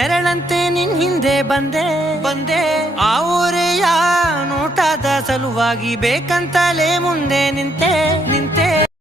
ನೆರಳಂತೆ ನಿನ್ ಹಿಂದೆ ಬಂದೆ ಬಂದೆ ಆ ಊರೆಯ ನೋಟದ ಸಲುವಾಗಿ ಬೇಕಂತಲೇ ಮುಂದೆ ನಿಂತೆ ನಿಂತೆ